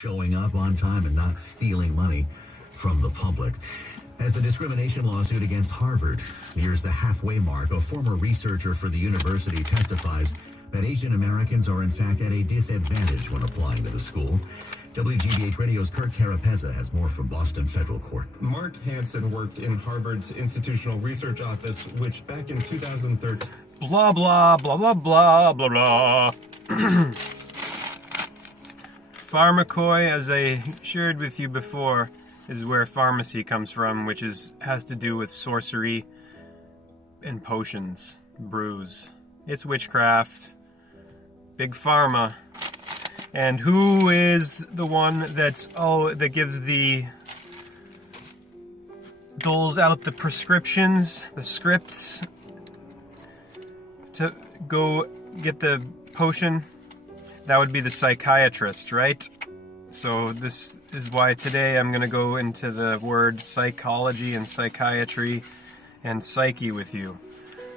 showing up on time and not stealing money from the public. As the discrimination lawsuit against Harvard nears the halfway mark, a former researcher for the university testifies that Asian Americans are in fact at a disadvantage when applying to the school. WGBH Radio's Kurt Carapezza has more from Boston Federal Court. Mark Hansen worked in Harvard's Institutional Research Office, which back in 2013... Blah, blah, blah, blah, blah, blah, blah. Pharmacoi, as I shared with you before, is where pharmacy comes from, which has to do with sorcery and potions, brews. It's witchcraft, big pharma. And who is the one that gives doles out the prescriptions, the scripts to go get the potion? That would be the psychiatrist, right? So this is why today I'm going to go into the word psychology and psychiatry and psyche with you.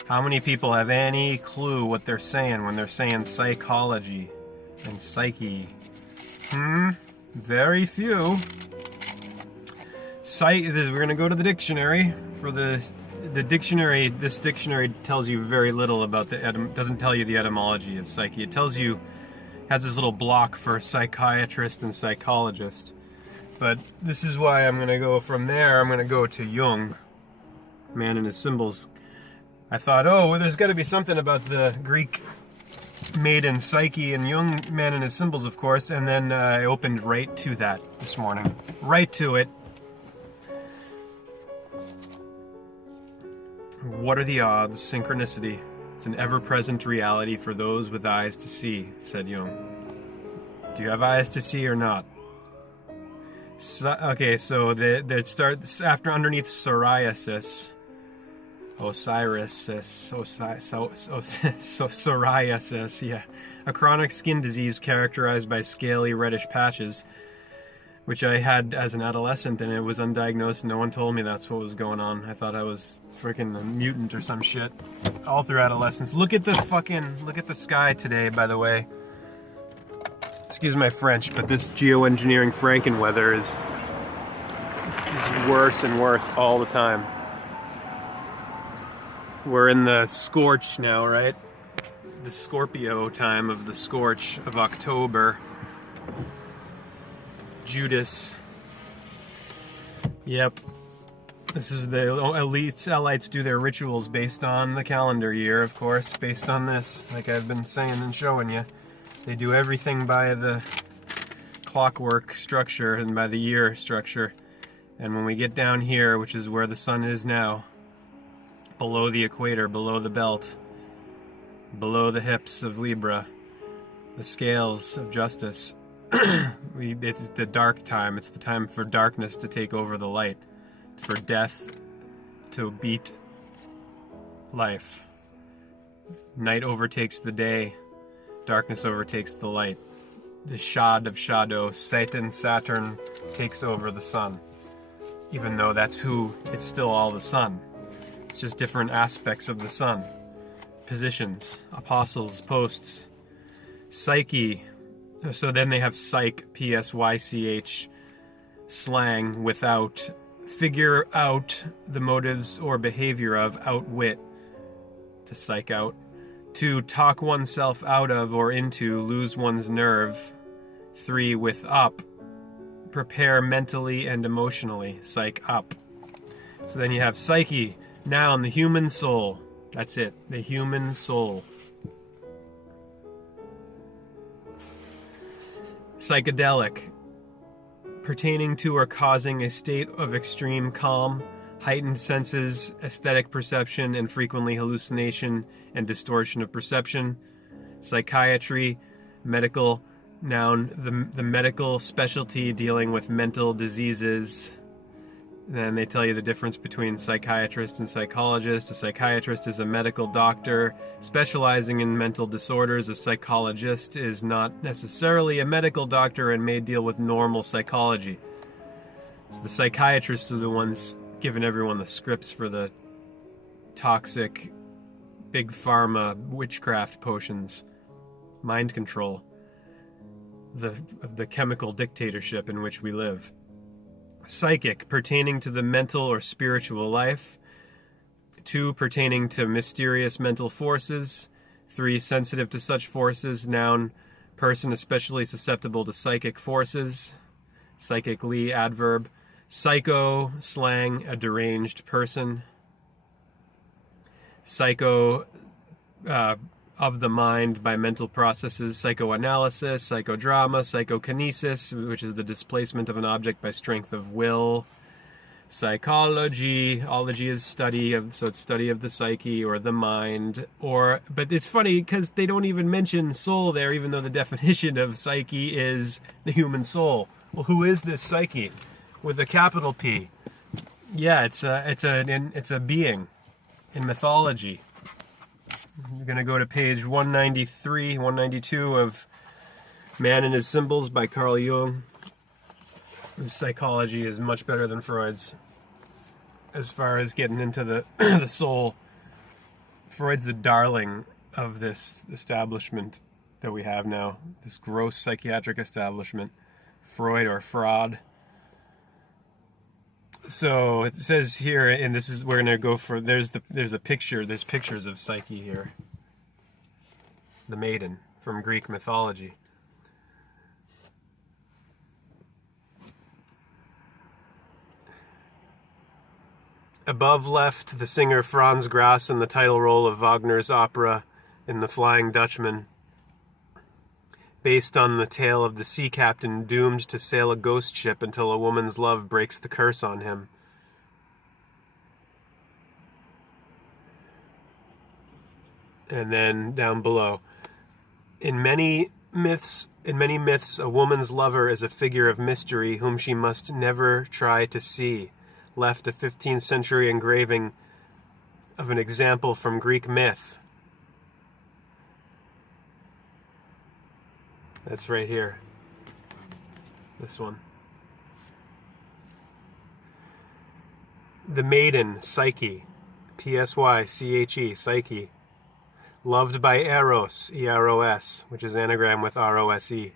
How many people have any clue what they're saying when they're saying psychology and psyche? Very few. We're going to go to the dictionary for the dictionary. This dictionary tells you very little about doesn't tell you the etymology of psyche. It tells you, has this little block for psychiatrist and psychologist. But this is why I'm going to go from there. I'm going to go to Jung, Man and His Symbols. I thought, well, there's got to be something about the Greek maiden Psyche and Jung, Man and His Symbols, of course. And then I opened right to that this morning. Right to it. What are the odds? Synchronicity. It's an ever-present reality for those with eyes to see, said Jung. Do you have eyes to see or not? Okay, so that starts after underneath psoriasis. Psoriasis, yeah. A chronic skin disease characterized by scaly reddish patches, which I had as an adolescent, and it was undiagnosed. No one told me that's what was going on. I thought I was freaking a mutant or some shit all through adolescence. Look at the sky today, by the way. Excuse my French, but this geoengineering Frankenweather is worse and worse all the time. We're in the scorch now, right? The Scorpio time of the scorch of October. Judas. Yep. This is the L-ights do their rituals based on the calendar year, of course, based on this, like I've been saying and showing you. They do everything by the clockwork structure and by the year structure. And when we get down here, which is where the sun is now, below the equator, below the belt, below the hips of Libra, the scales of justice, it's the dark time. It's the time for darkness to take over the light, for death to beat life. Night overtakes the day, darkness overtakes the light. The Shad of Shadow, Saturn takes over the sun. Even though it's still all the sun. It's just different aspects of the sun. Positions, apostles, posts, Psyche. So then they have psych, P-S-Y-C-H, slang, without, figure out the motives or behavior of, outwit, to psych out, to talk oneself out of or into, lose one's nerve, 3, with up, prepare mentally and emotionally, psych up. So then you have psyche, noun, the human soul. That's it, the human soul. Psychedelic, pertaining to or causing a state of extreme calm, heightened senses, aesthetic perception, and frequently hallucination and distortion of perception. Psychiatry, medical, noun, the medical specialty dealing with mental diseases. Then they tell you the difference between psychiatrist and psychologist. A psychiatrist is a medical doctor specializing in mental disorders. A psychologist is not necessarily a medical doctor and may deal with normal psychology. So the psychiatrists are the ones giving everyone the scripts for the toxic, big pharma, witchcraft potions, mind control. the chemical dictatorship in which we live. Psychic, pertaining to the mental or spiritual life. 2, pertaining to mysterious mental forces. 3, sensitive to such forces. Noun, person especially susceptible to psychic forces. Psychically, adverb. Psycho, slang, a deranged person. Psycho, of the mind by mental processes. Psychoanalysis, psychodrama, psychokinesis, which is the displacement of an object by strength of will. Psychology, ology is study of, so it's study of the psyche or the mind. But it's funny because they don't even mention soul there, even though the definition of psyche is the human soul. Well, who is this psyche with a capital P? Yeah, it's a being in mythology. We're going to go to page 193, 192 of Man and His Symbols by Carl Jung, whose psychology is much better than Freud's as far as getting into the, the soul. Freud's the darling of this establishment that we have now, this gross psychiatric establishment, Freud or fraud. So it says here, and this is, we're going to go for, there's pictures of Psyche here. The maiden from Greek mythology. Above left, the singer Franz Grass in the title role of Wagner's opera in The Flying Dutchman, based on the tale of the sea captain doomed to sail a ghost ship until a woman's love breaks the curse on him. And then down below, in many myths, a woman's lover is a figure of mystery whom she must never try to see. Left a 15th century engraving of an example from Greek myth. That's right here. This one. The maiden, Psyche. Psyche, Psyche. Loved by Eros, E-R-O-S, which is anagram with R-O-S-E.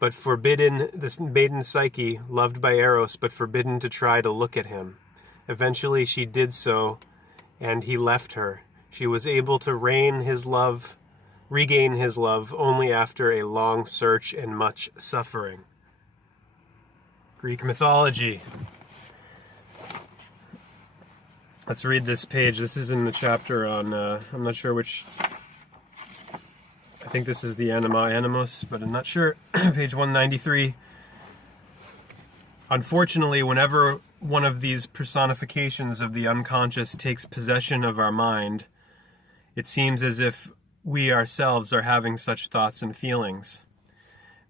But forbidden, this maiden Psyche, loved by Eros, but forbidden to try to look at him. Eventually she did so, and he left her. She was able to regain his love only after a long search and much suffering. Greek mythology. Let's read this page. This is in the chapter on, I'm not sure which, I think this is the Anima Animus, but I'm not sure. Page 193. Unfortunately, whenever one of these personifications of the unconscious takes possession of our mind, it seems as if we ourselves are having such thoughts and feelings.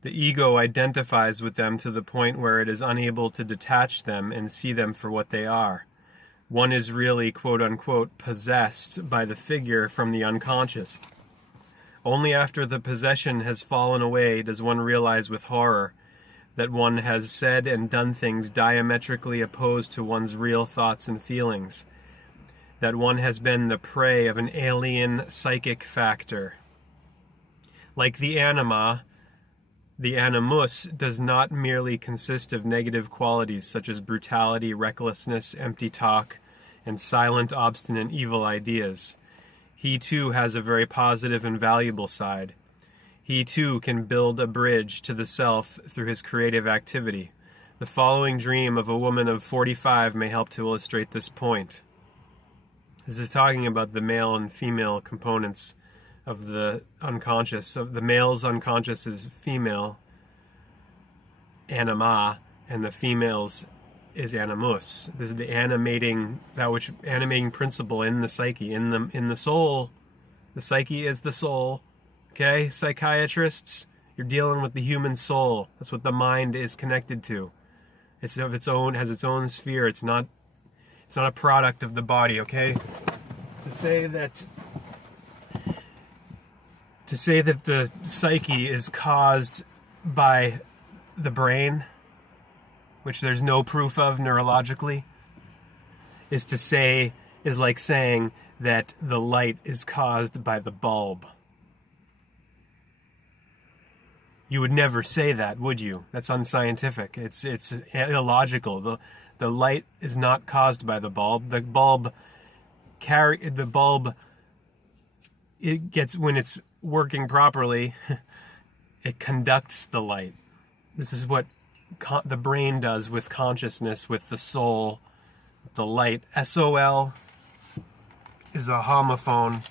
The ego identifies with them to the point where it is unable to detach them and see them for what they are. One is really, quote-unquote, possessed by the figure from the unconscious. Only after the possession has fallen away does one realize with horror that one has said and done things diametrically opposed to one's real thoughts and feelings, that one has been the prey of an alien psychic factor. Like the anima, the animus does not merely consist of negative qualities such as brutality, recklessness, empty talk, and silent, obstinate, evil ideas. He too has a very positive and valuable side. He too can build a bridge to the self through his creative activity. The following dream of a woman of 45 may help to illustrate this point. This is talking about the male and female components of the unconscious. So the male's unconscious is female, anima, and the female's is animus. This is the animating principle in the psyche, in the soul. The psyche is the soul. Okay, psychiatrists, you're dealing with the human soul. That's what the mind is connected to. It's of its own, has its own sphere. It's not a product of the body. Okay, to say that the psyche is caused by the brain, which there's no proof of neurologically, is like saying that the light is caused by the bulb. You would never say that, would you? That's unscientific. It's illogical. The light is not caused by the bulb. The bulb it gets, when it's working properly, it conducts the light. This is what the brain does with consciousness, with the soul, the light. SOL is a homophone.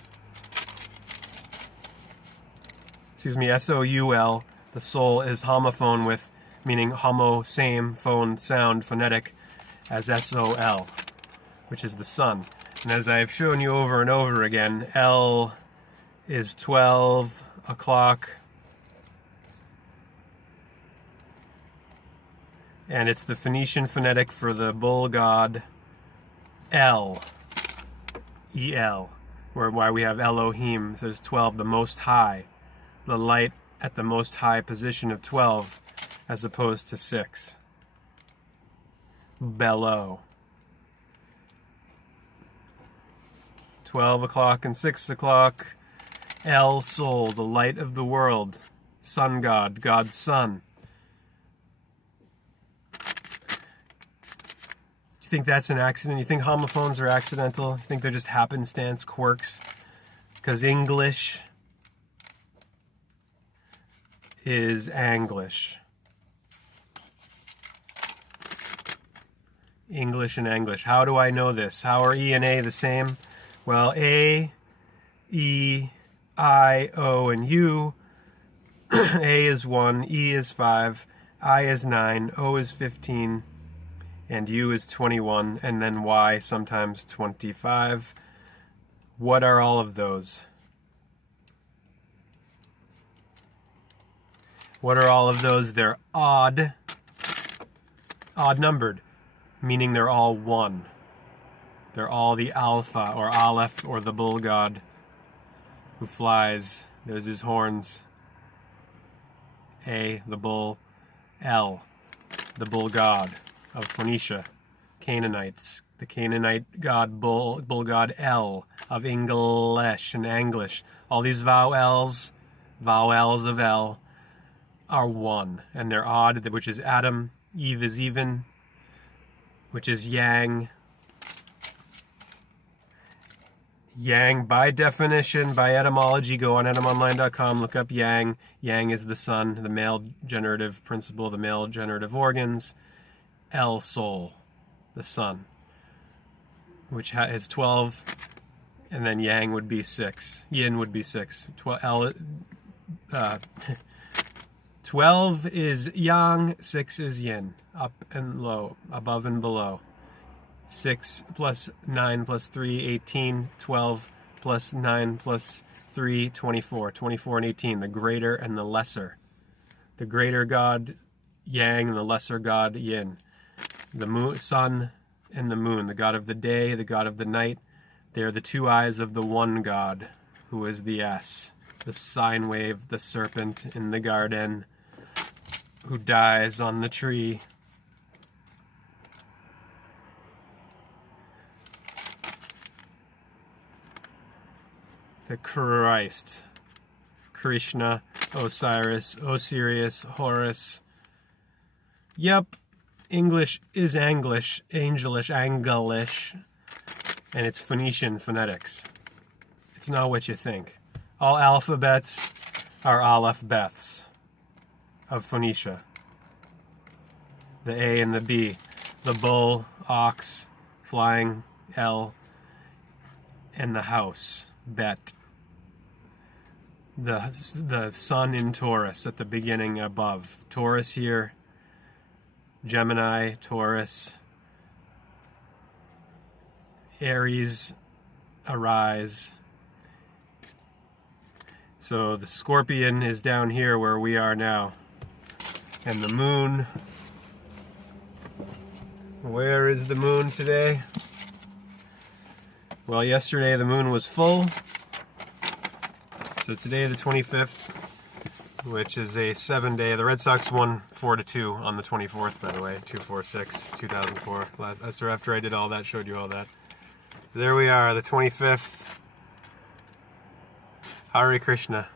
Excuse me, SOUL. The soul is homophone with, meaning homo, same, phone, sound, phonetic, as SOL, which is the sun. And as I've shown you over and over again, L is 12 o'clock. And it's the Phoenician phonetic for the bull god El, E-L, why we have Elohim. So there's 12, the most high. The light at the most high position of 12, as opposed to 6. Bellow. 12 o'clock and 6 o'clock. El Sol, the light of the world. Sun god, God's son. You think that's an accident? You think homophones are accidental? You think they're just happenstance quirks? Because English is Anglish. English and Anglish. How do I know this? How are E and A the same? Well, A, E, I, O, and U. A is 1, E is 5, I is 9, O is 15, and U is 21, and then Y sometimes 25. What are all of those? What are all of those? They're odd numbered, meaning they're all 1. They're all the Alpha or Aleph or the bull god who flies. There's his horns. A, the bull. L, the bull god of Phoenicia, Canaanites. The Canaanite god, bull god El of English and Anglish. All these vowels of El are 1, and they're odd, which is Adam. Eve is even, which is Yang. Yang, by definition, by etymology, go on etymonline.com, look up Yang. Yang is the sun, the male generative principle, the male generative organs. El Sol, the sun, which is 12, and then Yang would be 6. Yin would be 6. 12 is Yang, 6 is Yin, up and low, above and below. 6 plus 9 plus 3, 18, 12 plus 9 plus 3, 24. 24 and 18, the greater and the lesser. The greater god, Yang, and the lesser god, Yin. The sun and the moon, the god of the day, the god of the night. They are the two eyes of the one god, who is the S. The sine wave, the serpent in the garden, who dies on the tree. The Christ, Krishna, Osiris, Osiris, Horus. Yep, English is Anglish, angelish, and it's Phoenician phonetics. It's not what you think. All alphabets are Aleph Beths of Phoenicia. The A and the B, the bull, ox, flying, L, and the house, Bet. The sun in Taurus at the beginning above. Taurus here, Gemini, Taurus, Aries, Arise. So the Scorpion is down here where we are now. And the moon, where is the moon today? Well, yesterday the moon was full. So today, the 25th, which is a 7-day. The Red Sox won 4-2 on the 24th, by the way. 2-4-6, 2004. That's after I did all that, showed you all that. There we are, the 25th. Hare Krishna.